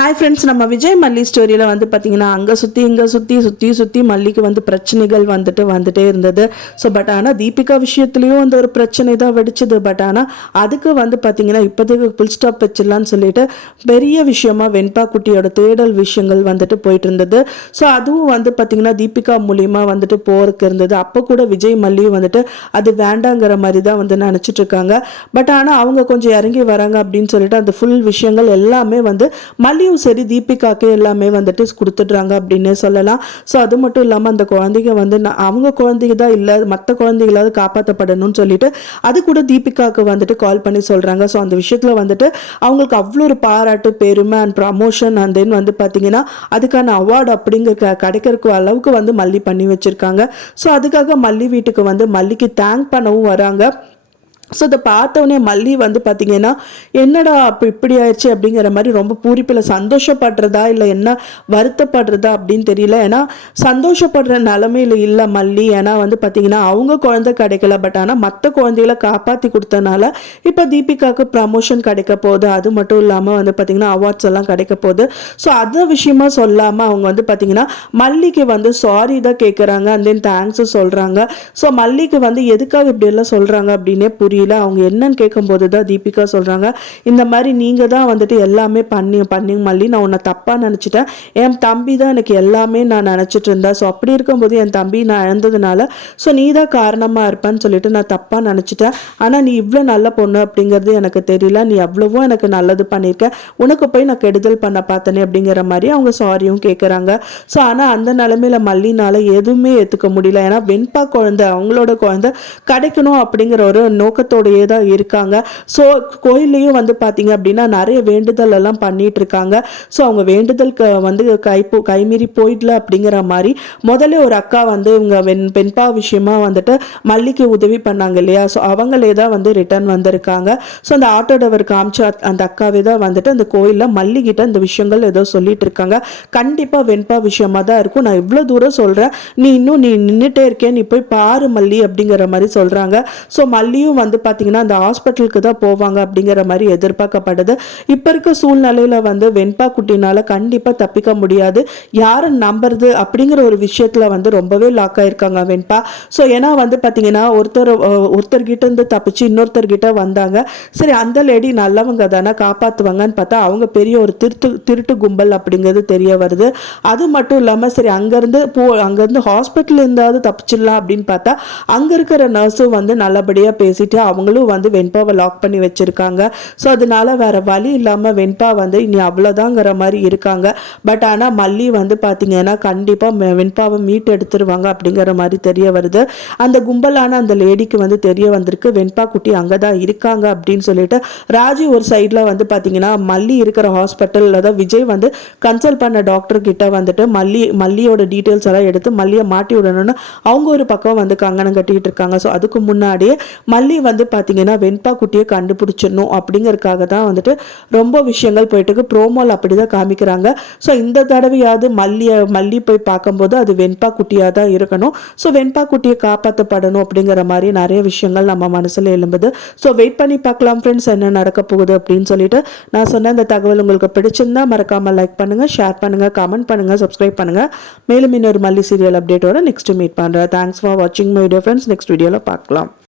Hi friends, நம்ம விஜய் மல்லி ஸ்டோரியில் வந்து பார்த்தீங்கன்னா அங்கே சுற்றி இங்கே சுற்றி மல்லிக்கு வந்து பிரச்சனைகள் வந்துட்டே இருந்தது. ஸோ பட் ஆனால் தீபிகா விஷயத்துலேயும் அந்த ஒரு பிரச்சனை தான் வெடிச்சது. பட் ஆனால் அதுக்கு வந்து பார்த்தீங்கன்னா இப்போதைக்கு புல் ஸ்டாப் வச்சிடலான்னு சொல்லிட்டு பெரிய விஷயமா வெண்பா குட்டியோட தேடல் விஷயங்கள் போயிட்டு இருந்தது. ஸோ அதுவும் வந்து பார்த்தீங்கன்னா தீபிகா மூலியமாக போறதுக்கு இருந்தது. அப்போ கூட விஜய் மல்லியும் அது வேண்டாங்கிற மாதிரி தான் நினச்சிட்டு இருக்காங்க. பட் ஆனால் அவங்க கொஞ்சம் இறங்கி வராங்க அப்படின்னு சொல்லிட்டு அந்த ஃபுல் விஷயங்கள் எல்லாமே மல்லியும் சரி தீபிகாக்கு எல்லாமே கொடுத்துட்றாங்க அப்படின்னே சொல்லலாம். ஸோ அது மட்டும் இல்லாமல் அந்த குழந்தைங்க அவங்க குழந்தைங்க தான் இல்லை, மற்ற குழந்தைகளாவது காப்பாற்றப்படணும்னு சொல்லிட்டு அது கூட தீபிகாவுக்கு கால் பண்ணி சொல்கிறாங்க. ஸோ அந்த விஷயத்தில் அவங்களுக்கு அவ்வளோ ஒரு பாராட்டு, பெருமை அண்ட் ப்ரமோஷன் அண்ட் தென் பார்த்தீங்கன்னா அதுக்கான அவார்டு அப்படிங்கிற கிடைக்கிறக்கு அளவுக்கு மல்லி பண்ணி வச்சுருக்காங்க. ஸோ அதுக்காக மல்லி வீட்டுக்கு மல்லிக்கு தேங்க் பண்ணவும் வராங்க. ஸோ அதை பார்த்தவொடனே மல்லி பார்த்தீங்கன்னா என்னடா அப்போ இப்படி ஆயிடுச்சு அப்படிங்கிற மாதிரி ரொம்ப பூரிப்பில் சந்தோஷப்படுறதா இல்லை என்ன வருத்தப்படுறதா அப்படின்னு தெரியல. ஏன்னா சந்தோஷப்படுற நிலமையில இல்லை மல்லி. ஏன்னா பார்த்தீங்கன்னா அவங்க குழந்தை கிடைக்கல, பட் ஆனால் மற்ற குழந்தைகளை காப்பாற்றி கொடுத்தனால இப்போ தீபிகாவுக்கு ப்ரமோஷன் கிடைக்க போகுது. அது மட்டும் இல்லாமல் பார்த்தீங்கன்னா அவார்ட்ஸ் எல்லாம் கிடைக்க போகுது. ஸோ அந்த விஷயமா சொல்லாமல் அவங்க பார்த்தீங்கன்னா மல்லிக்கு சாரி தான் கேட்குறாங்க அண்ட் தென் தேங்க்ஸும் சொல்கிறாங்க. ஸோ மல்லிக்கு எதுக்காக இப்படியெல்லாம் சொல்கிறாங்க அப்படின்னே புரியல. அவங்க என்னன்னு கேட்கும்போது தான் தீபிகா சொல்றாங்க, இந்த மாதிரி நீங்க தான் எல்லாமே பண்ணி மல்லி, நான் உன்னை தப்பா நினைச்சிட்டேன். என் தம்பி தான் எனக்கு எல்லாமே நான் நினைச்சிட்டு இருந்தேன். ஸோ அப்படி இருக்கும்போது என் தம்பி நான் இழந்ததுனால ஸோ நீ தான் காரணமா இருப்பேன்னு சொல்லிட்டு நான் தப்பா நினைச்சிட்டேன். ஆனா நீ இவ்வளோ நல்ல பொண்ணு அப்படிங்கிறது எனக்கு தெரியல. நீ எவ்வளவோ எனக்கு நல்லது பண்ணியிருக்க, உனக்கு போய் நான் கெடுதல் பண்ண பார்த்தனே அப்படிங்கிற மாதிரி அவங்க சாரியும் கேட்குறாங்க. ஸோ ஆனால் அந்த நிலைமையில மல்லினால எதுவுமே ஏற்றுக்க முடியல. ஏன்னா வெண்பா குழந்தை, அவங்களோட குழந்தை கிடைக்கணும் அப்படிங்கிற ஒரு நோக்கத்தை தான் இருக்காங்க. ஸோ கோயிலையும் பார்த்தீங்க அப்படின்னா நிறைய வேண்டுதல் எல்லாம் பண்ணிட்டு இருக்காங்க. ஸோ அவங்க வேண்டுதலுக்கு கைமீறி போயிடல அப்படிங்கிற மாதிரி முதல்ல ஒரு அக்கா இவங்க பெண்பா விஷயமா மல்லிக்கு உதவி பண்ணாங்க இல்லையா. ஸோ அவங்களே தான் ரிட்டர்ன் வந்திருக்காங்க. ஸோ அந்த ஆட்டோ டிரைவர் காமிச்ச அந்த அக்காவே தான் அந்த கோயிலில் மல்லிகிட்ட இந்த விஷயங்கள் ஏதோ சொல்லிட்டு இருக்காங்க. கண்டிப்பாக வெண்பா விஷயமா தான் இருக்கும். நான் இவ்வளோ தூரம் சொல்கிறேன், நீ நின்றுட்டே இருக்கேன், நீ போய் பாரு மல்லி அப்படிங்கிற மாதிரி சொல்கிறாங்க. ஸோ மல்லியும் பார்த்தீங்கன்னா அந்த ஹாஸ்பிட்டலுக்கு தான் போவாங்க அப்படிங்கிற மாதிரி எதிர்பார்க்கப்படுது. இப்போ இருக்க சூழ்நிலையில வெண்பா குட்டினால கண்டிப்பாக தப்பிக்க முடியாது. யாரை நம்புறது அப்படிங்கிற ஒரு விஷயத்துல ரொம்பவே லாக் ஆயிருக்காங்க வெண்பா. ஸோ ஏன்னா பார்த்தீங்கன்னா ஒருத்தர்கிட்ட இருந்து தப்பிச்சு இன்னொருத்தர்கிட்ட வந்தாங்க. சரி அந்த லேடி நல்லவங்க தானே, காப்பாற்றுவாங்கன்னு பார்த்தா அவங்க பெரிய ஒரு திருட்டு கும்பல் அப்படிங்கிறது தெரிய வருது. அது மட்டும் இல்லாமல் சரி அங்கேருந்து ஹாஸ்பிட்டல் இருந்தாவது தப்பிச்சிடலாம் அப்படின்னு பார்த்தா அங்கே இருக்கிற நர்ஸும் நல்லபடியாக பேசிட்டு அவங்களும் வெண்பாவை லாக் பண்ணி வச்சிருக்காங்க. ஸோ அதனால வேற வழி இல்லாமல் வெண்பா இனி அவ்வளோதாங்கிற மாதிரி இருக்காங்க. பட் ஆனால் மல்லி பார்த்தீங்கன்னா கண்டிப்பாக வெண்பாவை மீட் எடுத்துருவாங்க அப்படிங்கிற மாதிரி தெரிய வருது. அந்த கும்பலான அந்த லேடிக்கு தெரிய வந்திருக்கு வெண்பா குட்டி அங்கே தான் இருக்காங்க அப்படின்னு சொல்லிட்டு. ராஜி ஒரு சைடில் பார்த்தீங்கன்னா மல்லி இருக்கிற ஹாஸ்பிட்டலில் தான் விஜய் கன்சல்ட் பண்ண டாக்டர் கிட்ட மல்லியோட டீட்டெயில்ஸ் எல்லாம் எடுத்து மல்லியை மாட்டி விடணும்னு அவங்க ஒரு பக்கம் கங்கணம் கட்டிக்கிட்டு இருக்காங்க. ஸோ அதுக்கு முன்னாடியே மல்லி பார்த்தீங்கன்னா வெண்பா குட்டியை கண்டுபிடிச்சிடணும் அப்படிங்கறதுக்காக தான் ரொம்ப விஷயங்கள் போயிட்டு இருக்கு. ப்ரோமோல் அப்படிதான் காமிக்கிறாங்க. ஸோ இந்த தடவையாவது மல்லி போய் பார்க்கும்போது அது வெண்பா குட்டியாக தான் இருக்கணும். ஸோ வெண்பா குட்டியை காப்பாற்றப்படணும் அப்படிங்கிற மாதிரி நிறைய விஷயங்கள் நம்ம மனசுல எழும்புது. ஸோ வெயிட் பண்ணி பார்க்கலாம் ஃப்ரெண்ட்ஸ், என்ன நடக்க போகுது அப்படின்னு சொல்லிட்டு. நான் சொன்ன இந்த தகவல் உங்களுக்கு பிடிச்சிருந்தா மறக்காம லைக் பண்ணுங்க, ஷேர் பண்ணுங்க, கமெண்ட் பண்ணுங்க, சப்ஸ்கிரைப் பண்ணுங்க. மேலும் இன்னொரு மல்லி சீரியல் அப்டேட்டோட நெக்ஸ்ட் மீட் பண்றேன். தேங்க்ஸ் ஃபார் வாட்சிங் மை வீடியோ ஃப்ரெண்ட்ஸ். நெக்ஸ்ட் வீடியோல பார்க்கலாம்.